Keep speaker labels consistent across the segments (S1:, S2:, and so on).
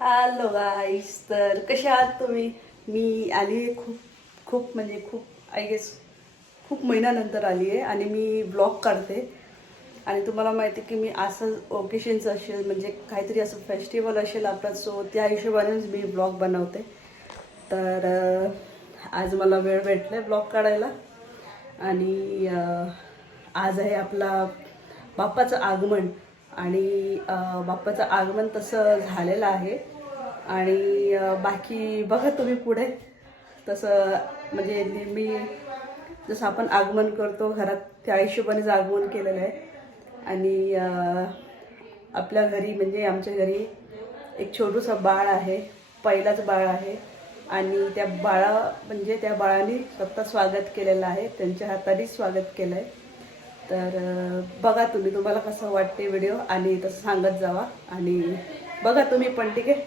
S1: Hello गाईस तर कसे आहात तुम्ही? मी आली आहे खूप खूप म्हणजे खूप आय गेस खूप महिन्यानंतर आली आहे आणि मी ब्लॉग काढते. आणि तुम्हाला माहिती आहे की मी असं ओकेशन्स असेल म्हणजे काहीतरी असं फेस्टिवल असेल आपला सो त्या हिशोबानेच मी ब्लॉग बनवते. तर आज मला वेळ भेटला ब्लॉग काढायला. आणि आज आहे आपला बाप्पाचं आगमन. आणि बाप्पाचं आगमन तसं झालेलं आहे. आणि बाकी बघा तुम्ही पुढे. तसं म्हणजे नेहमी जसं आपण आगमन करतो घरात त्या हिशोबानेच आगमन केलेलं आहे. आणि आपल्या घरी म्हणजे आमच्या घरी एक छोटूसं बाळ आहे. पहिलाच बाळ आहे. आणि त्या बाळा म्हणजे त्या बाळाने स्वतः स्वागत केलेलं आहे. त्यांच्या हाताने स्वागत केलं आहे तर बघा तुम्ही तुम्हाला कसं वाटते व्हिडिओ आणि तसं सांगत जावा आणि बघा तुम्ही पण ठीक आहे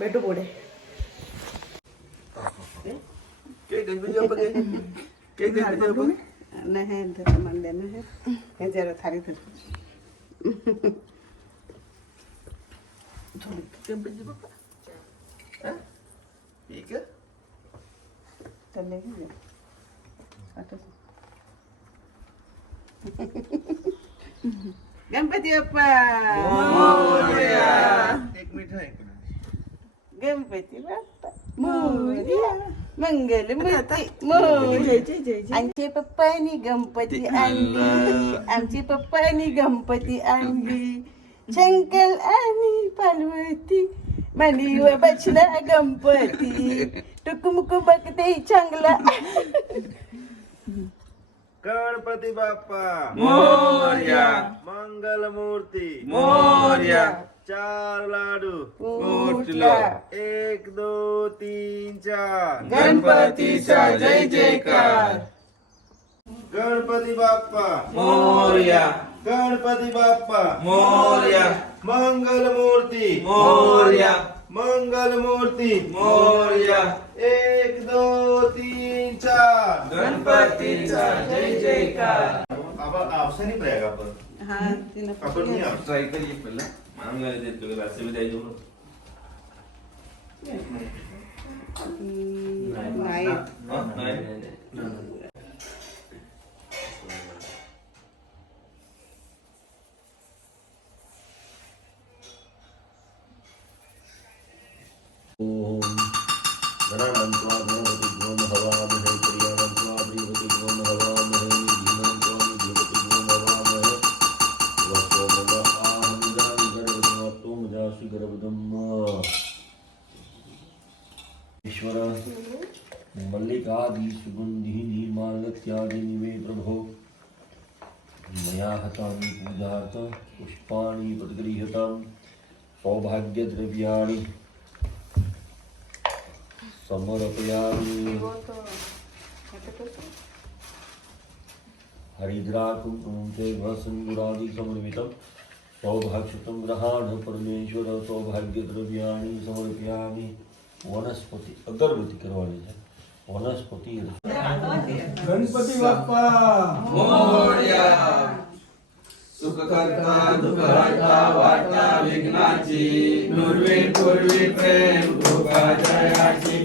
S1: भेटू पुढे
S2: ¿Qué? ¿Qué video para qué? ¿Qué? ¿Qué video para qué?
S1: Ganpati Bappa
S2: एक मिनिट आहे का?
S1: गणपती बाप्पा मोरया मंगल मूर्ती मोरया आमचे पप्पानी गणपती आणली आमची पप्पानी गणपती आणली शंकर आणि पार्वती मांडीवर बसला गणपती टुकुमुक बघते चांगला
S2: गणपती बाप्पा.
S3: मोरया.
S2: मंगल मूर्ती
S3: मोरया.
S2: चार लाडू.
S1: उठला
S2: एक दो तीन चार.
S3: गणपतीचा जय जयकार.
S2: गणपती बाप्पा.
S3: मोरया.
S2: गणपती बाप्पा.
S3: मोरया.
S2: मंगल मूर्ती
S3: मोरया.
S2: मंगल मूर्ती
S3: मोरया.
S2: एक दो तीन चार
S3: गणपतीचा जय जयकार.
S2: आपण आवसानी प्रयोग आपण.
S1: हा तिनं
S2: आपण मी आवसा
S3: ट्राय करिए पहिला मांगायला देतो का असं द्यायचं
S1: नाही
S3: नाही
S4: ॐ गणानन्त्वा गर्भदमाप्तो मजासि गर्भदम् ईश्वर मल्लिकादि सुगन्धिनी मार्गत्यादीनि मे प्रभो. मया हतानि पूजार्थ पुष्पाणि प्रतिगृह्यतां सौभाग्यद्रव्याणि समर्पयामि. हरिद्राकुङ्कुमं च सिन्दुरादिसमर्पितं सौभाग्यतं ग्रहाण परमेश्वर सौभाग्यद्रव्याणि समर्पयामि। वनस्पती अगरबत्ती करवानी है। वनस्पती
S5: गणपती बाप्पा!
S3: मोरया सुखकर्ता दुःखहर्ता वार्ता विघ्नाची नुर्वी पूर्वी प्रेम कृपा जयाची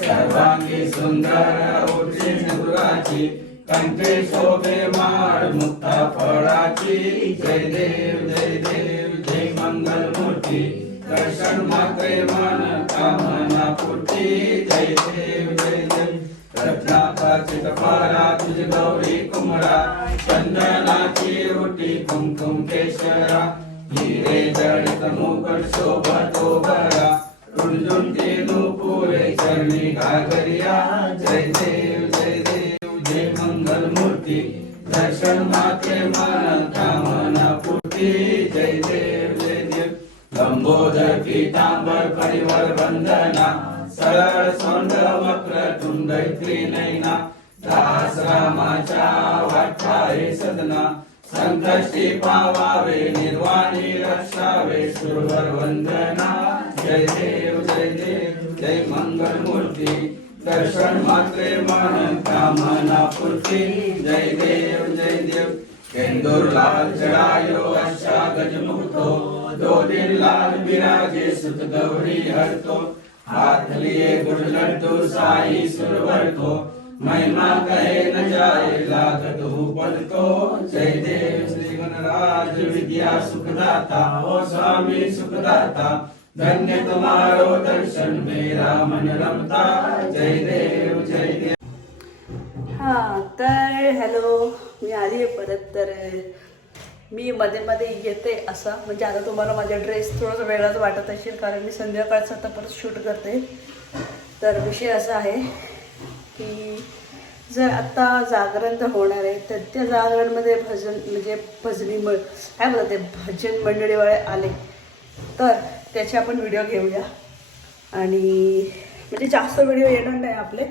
S3: सर्वांगी सुंदर ओठी दुर्गाची कंठे शोभे माळ मुक्ता फळाची जय देव जय देव जय मंगल मूर्ती दर्शन मात्रे मन कामना पूर्ती जय देव जय देव. रत्नाकाची कपारा तुझ गौरी कुमरा. चंदनाची रोटी कुमकुम केशरा. हिरे जडित मुकुट शोभतो बरा रुंजुंटी नूपुरे चरणी घागरिया. जय देव. मंगल दर्शन माते मन कामना पूर्ती जय देव जय देव. लंबोदर पीतांबर परिवर वंदना. सरळ सोंड वक्र तुंड त्रिनयना दास रामाच्या वाटाळे सदना संकष्टी पावावे निर्वाणी रक्षावे सुरवर वंदना. जय देव जय देव. जय मंगल मूर्ती दर्शन मात्रे मन कामना पूर्ती जय देव जय देव। केंदूर लाल चढायो अशा गजमुक्तो दो दिन लाल बिराजे सुत गौरी हरतो। हाथ लिए गुड़ लड्डू साई सुरवर को महिमा कहे न जाए लागत पद को जय देव श्री गणराज विद्या सुखदाता। ओ स्वामी सुखदाता धन्य तुम्हारो दर्शन। मेरा मन रमता। जय देव जय देव।
S1: हां तर हॅलो मी आली आहे परत तर मी मध्ये मध्ये येते असं. म्हणजे आता तुम्हाला माझा ड्रेस थोडंसं वेगळाच वाटत असेल कारण मी संध्याकाळचं आता परत शूट करते. तर विषय असा आहे की जर आता जागरण जर होणार आहे तर त्या जागरणमध्ये भजन म्हणजे भजनी म काय बोलतात ते भजन मंडळीवाळे आले तर त्याचे आपण व्हिडिओ घेऊया. आणि म्हणजे जास्त व्हिडिओ येणार नाही आपले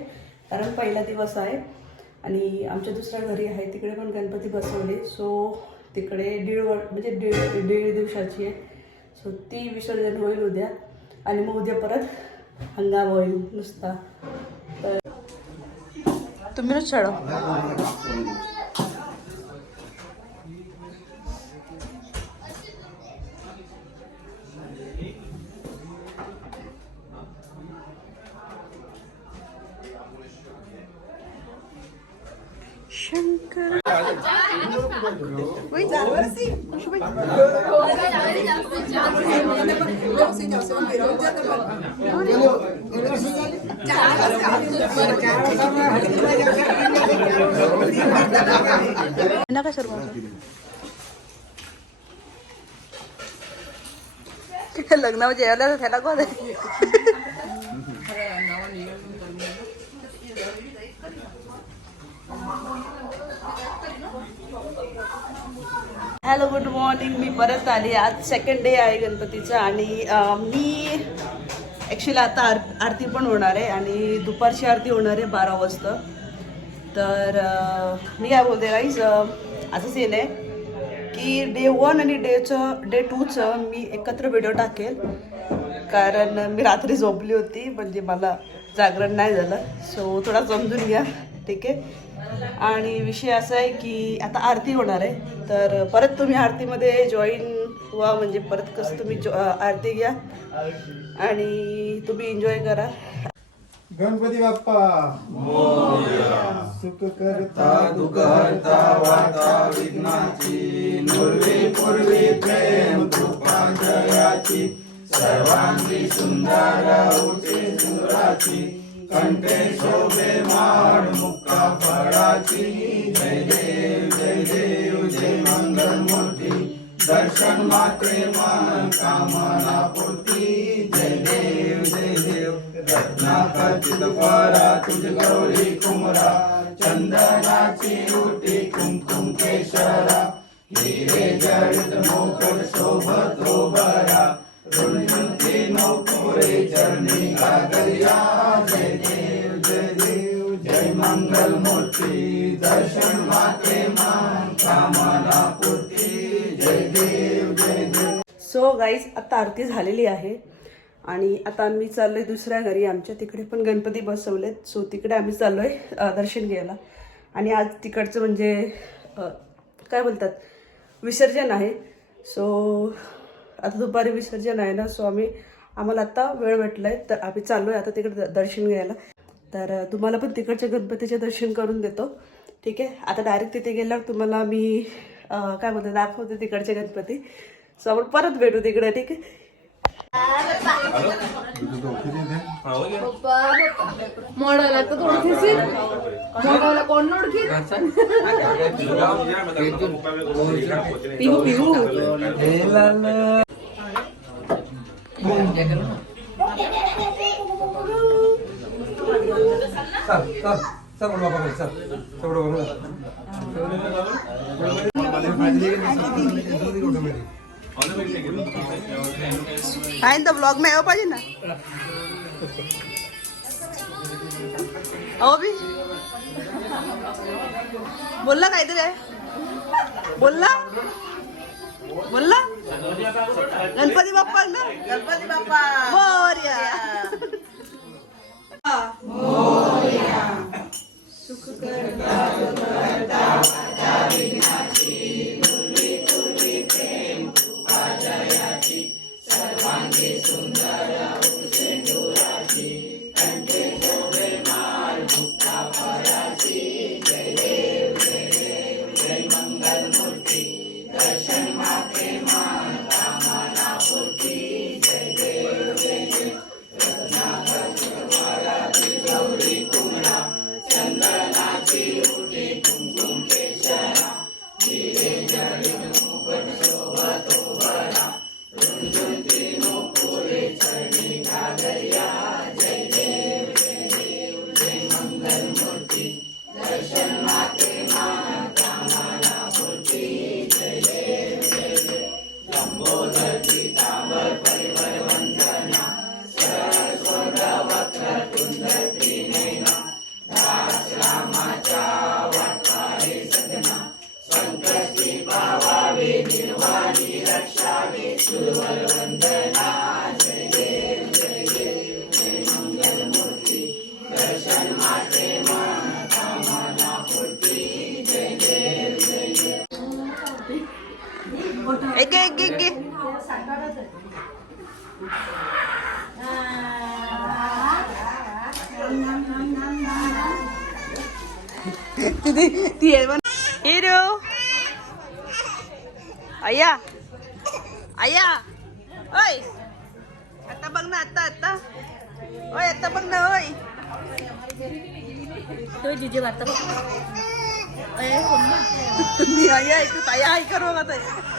S1: कारण पहिला दिवस आहे. आणि आमच्या दुसऱ्या घरी आहे तिकडे पण गणपती बसवले. सो तिकडे दीड वर म्हणजे दीड दीड दिवसाची आहे. सो ती विसर्जन होईल उद्या. आणि मग उद्या परत हंगाम होईल नुसता. तर तुम्ही छाडो शंकर। नका सर लग्नावर जेवायला त्याला कोण हॅलो गुड मॉर्निंग मी परत आली. आज सेकंड डे आहे गणपतीचा आणि मी ॲक्च्युली आता आर आरती पण होणार आहे आणि दुपारची आरती होणार आहे बारा वाजता. तर मी काय बोलते राईज असं सीन आहे की डे वन आणि डेचं डे टूचं मी एकत्र व्हिडिओ टाकेल. कारण मी रात्री झोपली होती म्हणजे मला जागरण नाही झालं. सो थोडा समजून घ्या. ठीक आहे? आणि विषय असा आहे की आता आरती होणार आहे. तर परत तुम्ही आरतीमध्ये जॉईन व्हा म्हणजे परत कसं तुम्ही आरती घ्या. आणि तुम्ही एन्जॉय करा.
S5: गणपती बाप्पा. सुख करता
S3: दुःख हरता वार्ता विघ्नाची नुर्वी पूर्वी प्रेम कृपा जयाची सर्वांगी सुंदर उठे सुराची कंठे शोभे रत्नाखचित तुझ गौरी कुमरा चंदनाची उटी कुमकुम केशरा हिरे जडित मुकुट शोभतो बरा रुंजुंती नौपुरे चरणी गागरिया जय देव जय देव जय मंगल मूर्ती दर्शन माते मान कामना पूर्ती जय देव जय देव.
S1: सो गाईज आता आरती झालेली आहे. आणि आता आम्ही चाललोय दुसऱ्या घरी. आमच्या तिकडे पण गणपती बसवलेत. सो तिकडे आम्ही चाललोय दर्शन घ्यायला. आणि आज तिकडचं म्हणजे काय बोलतात? विसर्जन आहे. सो आता दुपारी विसर्जन आहे ना सो आम्ही आम्हाला आता वेळ भेटलाय तर आम्ही चाललोय आता तिकडे दर्शन घ्यायला. तर तुम्हाला पण तिकडच्या गणपतीचे दर्शन करून देतो. ठीक आहे? आता डायरेक्ट तिथे गेल्यावर तुम्हाला मी काय बोलते दाखवते तिकडचे गणपती. सो आपण परत भेटू तिकडे ठीक आहे?
S6: চল চল চল বড় বাবা চল চল বড় বাবা
S1: आहे ना ब्लॉग में यावं पाहिजे ना। अहो बी बोलला काहीतरी आहे बोलला बोलला गणपती बाप्पा ना? Ganpati Bappa.
S7: 애기 애기
S8: 애기 뒤에 이루 Ayah. 아야 어이 atabang na tata Oi, atabang na oy tuh jujur atabang ayah kumah dia ayah itu tayah ikan banget ayah